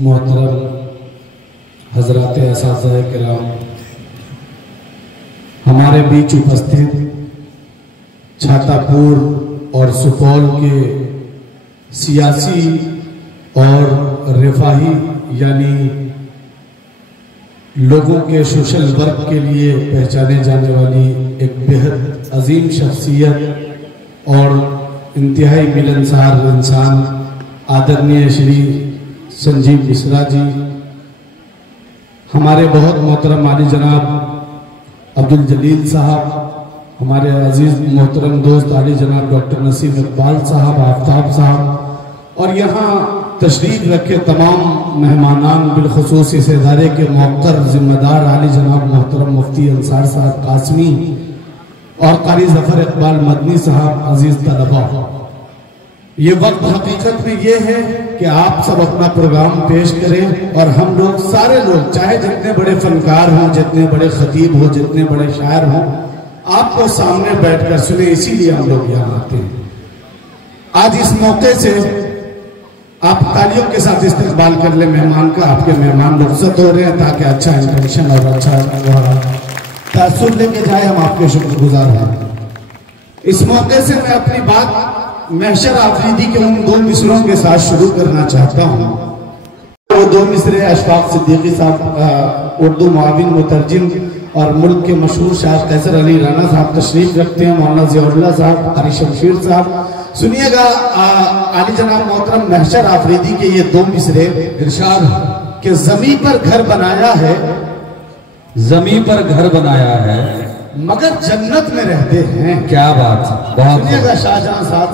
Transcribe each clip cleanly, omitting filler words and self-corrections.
मोहतरम हजरात असातिज़ा किराम, हमारे बीच उपस्थित छातापुर और सुपौल के सियासी और रिफाही यानी लोगों के सोशल वर्क के लिए पहचाने जाने वाली एक बेहद अजीम शख्सियत और इंतहाई मिलनसार इंसान आदरणीय श्री संजीव मिश्रा जी, हमारे बहुत मोहतरम आली जनाब अब्दुल जलील साहब, हमारे अजीज मोहतरम दोस्त आली जनाब डॉक्टर नसीम इकबाल साहब, आफ्ताब साहब, और यहाँ तशरीफ रखे तमाम मेहमानान, बिलखुसूस इस इदारे के मौक़र जिम्मेदार आली जनाब मोहतरम मुफ्ती अंसार साहब कासमी और कारी ज़फ़र इकबाल मदनी साहब, अजीज तलबा। ये वक्त हकीकत में ये है कि आप सब अपना प्रोग्राम पेश करें और हम लोग सारे लोग, चाहे जितने बड़े फनकार हों, जितने बड़े खतीब हों, जितने बड़े शायर हों, आपको सामने बैठकर सुने, इसीलिए हम लोग यहाँ आते हैं। आज इस मौके से आप तालियों के साथ इस्तकबाल कर ले मेहमान का। आपके मेहमान रुखसत हो रहे हैं ताकि अच्छा इंप्रेशन और अच्छा तासुर लेके जाए, हम आपके शुक्रगुजार हैं। इस मौके से मैं अपनी बात महशर आफरीदी के उन दो मिसरों के साथ शुरू करना चाहता हूँ। वो दो मिसरे अशफाक सिद्दीकी साहब उर्दू मुआविन मुतरजिम और मुल्क के मशहूर शायर कैसर अली राना साहब तशरीफ रखते हैं, मौलाना ज़ियाउल्लाह साहब, कारी शमशीर साहब। सुनिएगा आली जनाब मोहतरम महशर आफरीदी के ये दो मिसरे इरशाद के ज़मीं पर घर बनाया है, ज़मीं पर घर बनाया है मगर जन्नत में रहते हैं। क्या बात है, बहुत सुनिएगा शाहजहां साहब,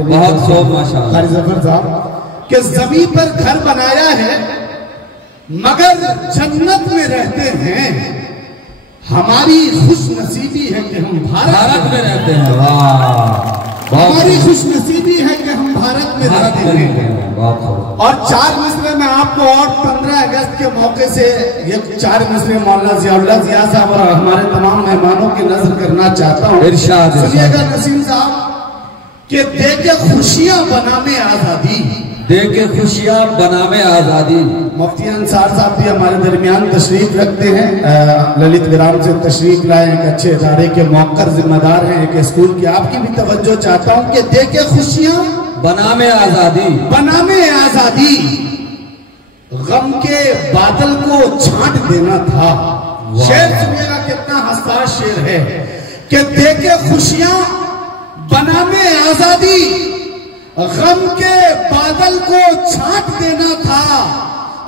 बहुत खूब माशाअल्लाह, कारी ज़फ़र साहब के ज़मीं पर घर बनाया है मगर जन्नत में रहते हैं। हमारी खुश नसीबी है कि हम भारत में रहते हैं। वाह, हमारी खुश नसीबी है कि हम भारत में रहते हैं। और चार मिसरे में आपको और 15 अगस्त के मौके से ये चार मिसरे मौलाना ज़ियाउल्लाह ज़िया साहब और हमारे तमाम मेहमानों की नजर करना चाहता हूँ। सुनिएगा नसीम साहब कि दे के खुशियां बनामे आजादी, दे के खुशियां बनामे आजादी। मुफ्ती अंसार साहब भी हमारे दरमियान तशरीफ रखते हैं, ललित विराम से तशरीफ लाए, एक अच्छे इदारे के मौक़र जिम्मेदार हैं एक स्कूल की। आपकी भी तवज्जो चाहता हूँ कि दे के खुशियां बनामे आजादी, बनामे आजादी, गम के बादल को छांट देना था। शेर सुनिएगा कितना हसास शेर है कि दे के खुशियां बनामे आजादी, गम के बादल को छांट देना था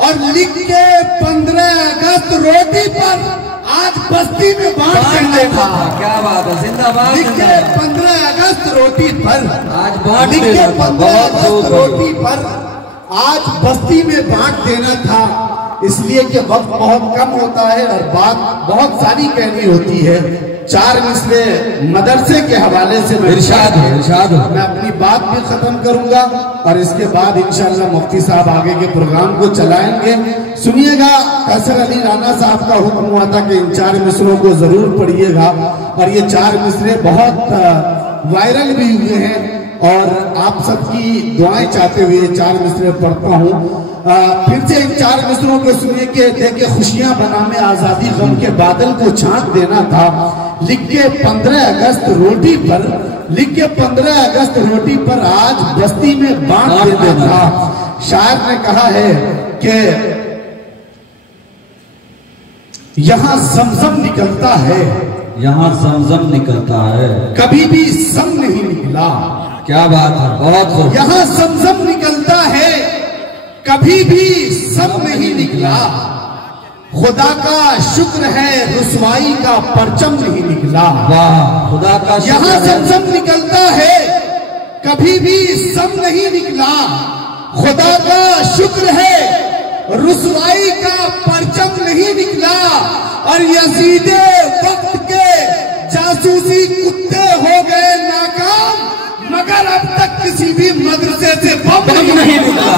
और लिख के 15 अगस्त रोटी पर आज बस्ती में बांट देना था। क्या बात है, जिंदाबाद। लिख के 15 अगस्त रोटी पर आज बांट लिख के देना था, 15 अगस्त रोटी पर आज बस्ती में बांट देना था। इसलिए कि वक्त बहुत कम होता है और बात बहुत सारी कहनी होती है। चार मिसरे मदरसे के हवाले से मैं अपनी बात भी खत्म करूंगा और इसके बाद इंशाअल्लाह मुफ्ती साहब आगे के प्रोग्राम को चलाएंगे। सुनिएगा, कैसर अली राना साहब का हुक्म हुआ था कि इन चार मिसरों को जरूर पढ़िएगा और ये चार मिसरे बहुत वायरल भी हुए हैं और आप सबकी दुआएं चाहते हुए चार मिसरे पढ़ता हूँ। फिर से इन चार मिसरों को सुनिए कि देखे खुशियां बनामे आजादी, गम के बादल को छांट देना था। लिख के 15 अगस्त रोटी पर, लिख के 15 अगस्त रोटी पर आज बस्ती में बांट देना था। शायर ने कहा है कि यहाँ ज़मज़म निकलता है, यहाँ ज़मज़म निकलता है, कभी भी सम नहीं निकला। क्या बात है, बहुत। यहाँ ज़मज़म निकलता है, कभी भी सम नहीं निकला। खुदा का शुक्र है रुसवाई का परचम नहीं निकला। वाह, खुदा का शुक्र। यहाँ ज़मज़म निकलता है, कभी भी सम नहीं निकला। खुदा का शुक्र है रुसवाई का परचम नहीं निकला। और यजीदे वक्त के जासूसी कुत्ते हो गए नाकाम, मगर अब तक किसी भी मदरसे से बम नहीं निकला।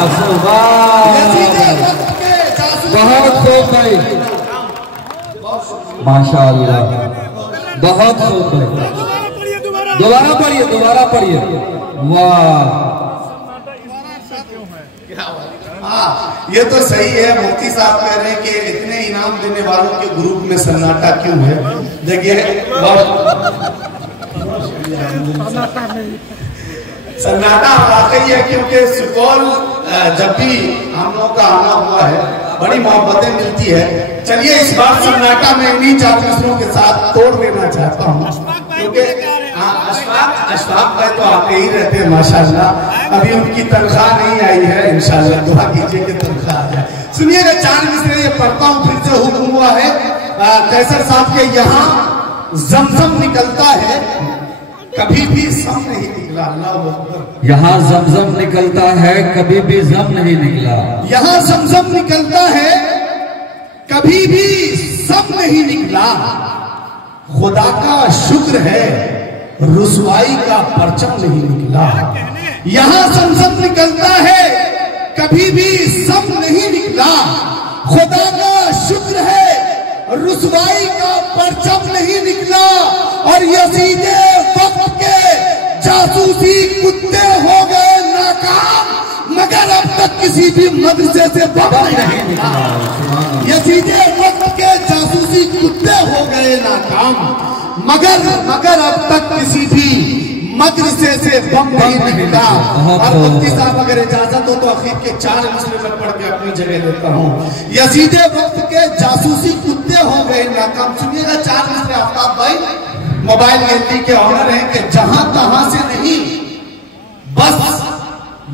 यजीदे वक्त के जासूसी, बहुत खूब भाई, माशाअल्लाह, बहुत खूब भाई। दोबारा पढ़िए, दोबारा पढ़िए। वाह, हाँ, ये तो सही है। मुफ्ती साहब कह रहे हैं कि इतने इनाम देने वालों के ग्रुप में सन्नाटा क्यों है। देखिए सन्नाटा वाकई है, क्योंकि सुपौल जब भी हम लोगों का आना हुआ है बड़ी मोहब्बतें मिलती है। चलिए इस बार सन्नाटा में इन्हीं चार मिसरों के साथ तोड़ देना चाहता हूँ, क्योंकि अशफाक भाई तो आते ही रहते हैं माशाल्लाह। अभी उनकी तनख्वाह नहीं आई है, इंशाल्लाह दुआ कीजिए कि तनख्वाह आ जाए। सुनिएगा चार मिसरे ये पढ़ता हूँ, फिर से हुक्म हुआ है कैसर साहब के यहाँ जमजम निकलता है कभी भी सम नहीं निकला। अल्लाहू अकबर। यहाँ जमजम निकलता है कभी भी जम नहीं निकला। यहाँ जमजम निकलता है कभी भी सम नहीं निकला। खुदा का शुक्र है रुसवाई का परचम नहीं निकला। यहाँ जमजम निकलता है कभी भी सम नहीं निकला। खुदा का शुक्र है रुसवाई का परचम नहीं निकला। और यजीदे वक्त के जासूसी कुत्ते हो गए नाकाम, मगर अब तक किसी भी मदरसे से बम नहीं निकला। यजीदे वक्त के जासूसी कुत्ते हो गए नाकाम, मगर अब तक किसी भी मदरसे से बम नहीं निकला। और मुफ्ती साहब अगर इजाजत हो तो आखिर के चार मिसरे में पढ़ के अपनी जगह लेता हूँ। यजीदे वक्त के जासूसी कुत्ते हो गए नाकाम। सुनिएगा चार मिसरे आफ्ताब भाई मोबाइल गैलरी के ऑनर हैं कि जहां तहां से नहीं बस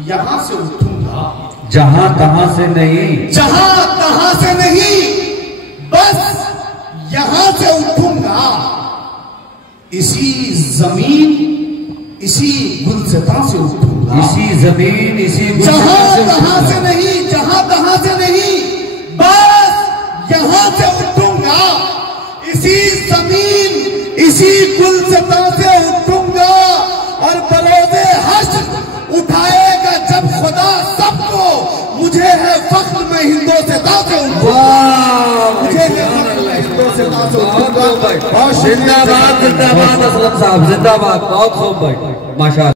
यहां से उठूंगा। जहां तहां से नहीं, जहां तहां से नहीं बस यहां से उठूंगा। इसी जमीन इसी गुलसिता से उठूंगा। इसी जमीन इसी जहां तहां से नहीं, जहां तहां से नहीं बस यहां से उठूंगा। इसी जमीन इसी गुलसिता से उठूंगा। और बरोज़े हश्र उठाएगा जब खुदा सबको, मुझे है फख्र में हिंदोस्तां से उठूंगा। मुझे है फख्र में हिंदोस्तां से उठूंगा। जिंदाबाद जिंदाबाद असलम साहब जिंदाबाद। बहुत खूब भाई माशाअल्लाह।